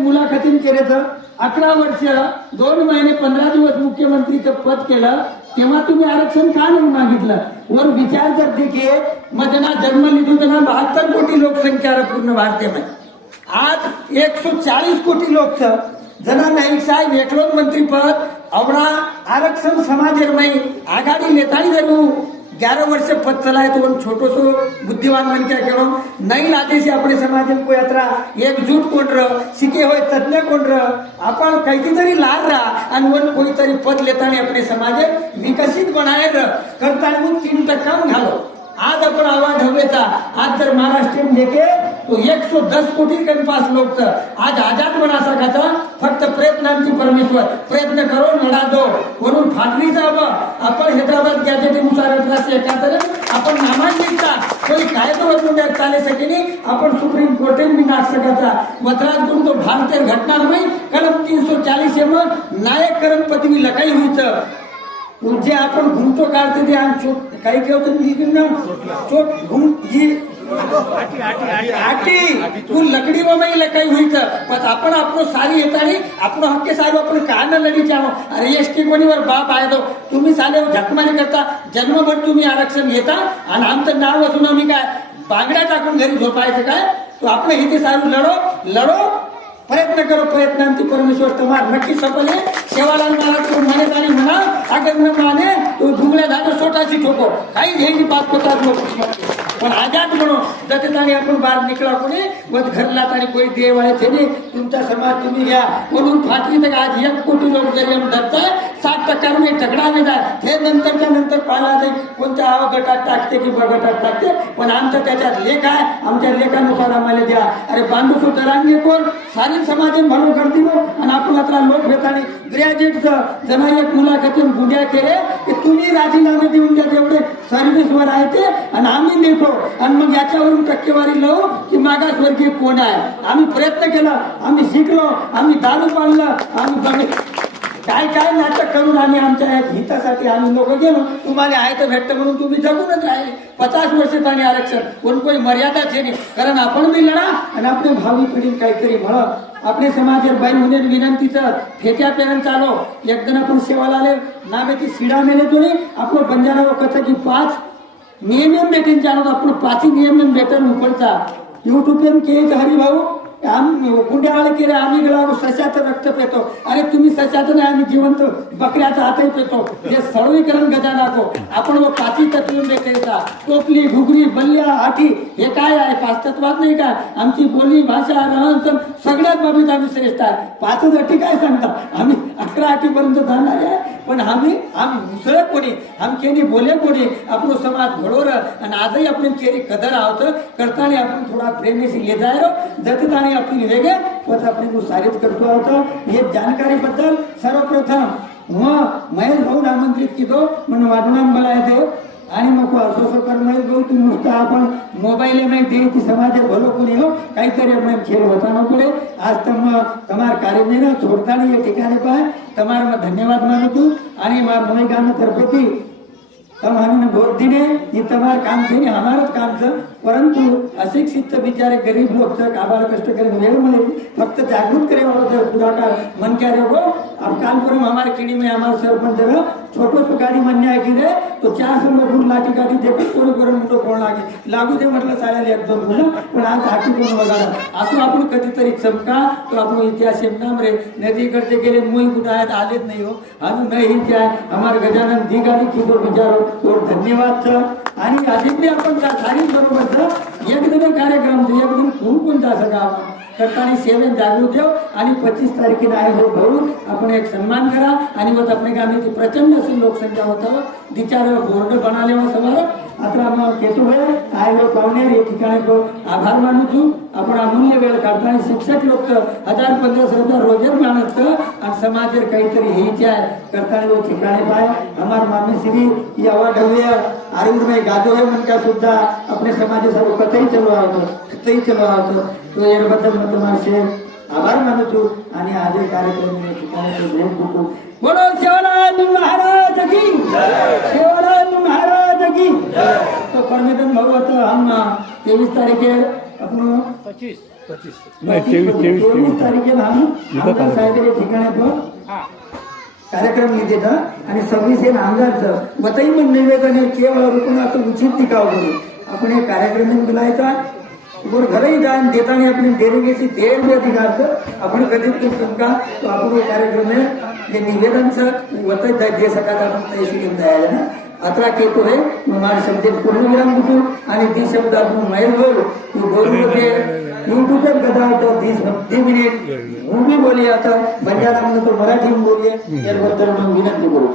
मुलाखतीन केले तर 11 वर्ष 2 महिने 15 दिवस मुख्यमंत्रीचं पद केलं, तेव्हा तुम्ही आरक्षण का नाही मागितलं? वर विचार करते की मजना जन्म लिधो त्यांना 72 कोटी लोकसंख्या पूर्ण भारतीय आज 140 कोटी लोक जना नाईक साहेब एकलोन मंत्रीपद आवडा आरक्षण समाज आघाडी लेतानी जरूर 11 वर्ष पद चलाए तो छोटो सो बुद्धिमान मन क्या करो नहीं लाते से अपने समाज को यात्रा एकजूट कोण रह शिके होय तज्ञ कोण रह आपण काहीतरी लार रहा आणि वन कोणीतरी पद लेताना अपने समाज विकसित बनाए करता 3% घालो. आज आपण आवाज हवेचा आज जर महाराष्ट्र देखे तो 110 कोटी के पास लोग आज आजाद बना सकाचा फक्त प्रयत्नांची परमेश्वर प्रयत्न करो लढा दो म्हणून फाटली जावं. आपण हैदराबाद गॅजेटनुसार 1871 आपण नामांकितता कोई कायदो वडून चाले सकेनी आपण सुप्रीम कोर्ट में नाक सकाचा मद्रास गुण तो भारतीय घटना में कलम 340 में नायक करण पदवी लगाई हुई जे आपण घुमतो काढते ते काही केवतो चोट घुम ही आटी तू लकड़ी में लकाई हुई पण आपण आपलो सारी येतानी आपलो हक्के साहेब आपण का न लढी जाणो. अरे एसटी कोणीवर बाप आहे तो तुम्ही साले झकमारी करता जन्मभर तुम्ही आरक्षण घेता आणि आमचं नाव असून आम्ही काय बांगड्या टाकून घरी झोपायचं काय? तो आपण इथे सारू लढो प्रयत्न करो प्रयत्नांती परमेश्वर तुम्हार नक्की सफल है. शेवालाल महाराज को माने जाने म्हणा अगर न माने तो दुगड्या धागे सोटाशी ठोको काही घ्यायची 5-50 लोक पण आजाद म्हणो जतेतानी आपण बाहेर निकला कोणी मग घरला तानी कोई देवाळे छेने तुमचा समाज तुम्ही घ्या म्हणून फाटली तर आज 1 कोटी लोक जरी हम धरताय 60% में तगडा में जाय हे नंतरच्या नंतर पाला जाईल कोणत्या गटात टाकते की बगटात टाकते पण आमचं त्याच्यात लेख आहे आमच्या लेखानुसार आम्हाला द्या. अरे बांधू तरांगे कोण सारी समाज म्हणून करतील आणि आपण आता लोक भेटाने ग्रॅज्युएटचं जना एक मुलाखतीन गुन्ह्या केले की तुम्ही राजीनामे देऊन द्या तेवढे सर्व्हिसवर आहे ते आणि आम्ही देतो आणि मग याच्यावरून टक्केवारी लावू की मागासवर्गीय कोण आहे. आम्ही प्रयत्न केला आम्ही शिकलो आम्ही दारू पाळलं आम्ही काय काय नाटक करून आम्ही आमच्या हितासाठी आम्ही लोक गेलो. तुम्हाला आहे तर भेटतं म्हणून तुम्ही जगूनच राहिले 50 वर्ष पाणी आरक्षण पण कोणी मर्यादा छे नाही कारण आपण बी लढा आणि आपल्या भावी पिढी काहीतरी म्हणत आपले समाज बाई होणे विनंतीचं फेक्या पेरण चालो एकदम आपण सेवाला आले नामेची शिडा मेले तो नाही आपलं बंजारा कसं की 5 नियम भेटेन जाणवत आपण 5 नियम भेटन उपरचा युट्यूब के हरिभाऊ कुंड्यावाळे केले आम्ही गेला सशाचं रक्त पेतो. अरे तुम्ही सशाचं नाही आम्ही जिवंत बकऱ्याचा हातही पेतो हे सळवीकरण गजा दाखव आपण 5 तत्व भेटायचा टोपली घुगरी बल्ल्या आठी हे काय आहे 5 तत्वात नाही का आमची बोली भाषा रहन सहन सगळ्यात बाबतीत आम्ही श्रेष्ठ आहे. 5 अटी काय सांगता आम्ही 11 अटीपर्यंत जाणार आहे पण आम्ही मुसळ कोणी आमच्यानी बोले कोणी आपलो समाज घडोर आणि आजही आपण केरी कदर आहोत करताना आपण थोडा प्रेमेशी ले जायरो जतताना आपली वेगळे पद आपण सारीच करतो आहोत. हे जानकारी बद्दल सर्वप्रथम महेश भाऊ आमंत्रित कितो म्हणून वाटणाम मला येते आणि मग असो कर महेश भाऊ तुम्ही नुसतं आपण मोबाईल में दे ती समाज भलो कोणी हो काहीतरी आपण खेळ होता न पडे. आज તમાર કાર્યને છોડતાની એ ठिकाणे पाय તમારા ધન્યવાદ માનું છું અને મારા મોય ગામના તરફથી તમને बहुत दिने ये तुम्हारा काम थे नहीं हमारा काम था परंतु अशिक्षित बिचारे गरीब लोग तक आभार कष्ट करे वेळ मिले फक्त जागृत करे वाला पुढाकार मन क्या रे वो अब कानपुर में हमारे किणी में हमारे सरपंच रहा छोटो सो गाड़ी मनने आई रे तो 400 लोग लाठी गाड़ी देखे कोण करून मोठो कोण लागू दे म्हटलं चालेल एकदम मुलं पण आज हाती कोण वगाडा असं आपण कधीतरी चमका तो आपण इतिहास नाम रे नदीकडचे गेले मुई कुठायत आलेच नाही हो अजून नाही क्या हमारे गजानन दी गाड़ी खिदो बिचारो और धन्यवाद आणि अजित भी आपण सारी बरोबर एकदम कार्यक्रम एकदम खूप कोण जा सका आपण करताना सेवेन जागृत ठेव आणि 25 तारखेला आहे हो भाऊ आपण एक सन्मान करा आणि मग अपने गामी प्रचंड अशी लोकसंख्या होता दिचार बोर्ड बनाले हो समारो आता मग केतु है आए हो पावणे ये ठिकाणी को आभार मानू છું आपण अमूल्य वेळ काढताना शिक्षक लोक 1000-1500 रोजर माणस आणि समाजेर काहीतरी हेच आहे करताना वो ठिकाणी पाय हमार मामी श्री या अवॉर्ड हुए आरुण में गाजो है मन का सुद्धा अपने समाज सर्व कतई चलो आवतो तो एक बद्दल मैं तुम्हारे आभार मानू છું आणि आज कार्यक्रम ठिकाणी भेट देतो. बोलो सेवालाल महाराज की सेवालाल महाराज की. तो परमेश्वर भगवत हम 23 तारीख अपन 25 नाही, 23 तारखेला आमदार साहेबांच्या ठिकाणी कार्यक्रम घेत आणि 26 हे आमदारचं बताई पण निवेदन आहे केवळ रुपये आता उचित टिकाव करू आपण हे कार्यक्रम दिलायचा वर घरही दान देताना अपने डेलीगेसी देर भी अधिकार आपण कधी का तो आपण हे कार्यक्रम है जे निवेदनचं वतन दे सकाळ आपण तहसील तयार ना अतरा केतो है हमारे शब्द पूर्णविराम बुटू आणि ती शब्द आपण मैल बोल तू बोलू के यूट्यूब पर कदा होतो 10 मिनिट હું બી બોલી आता बंजारा तो मराठी में बोलिए याबद्दल मी विनंती करू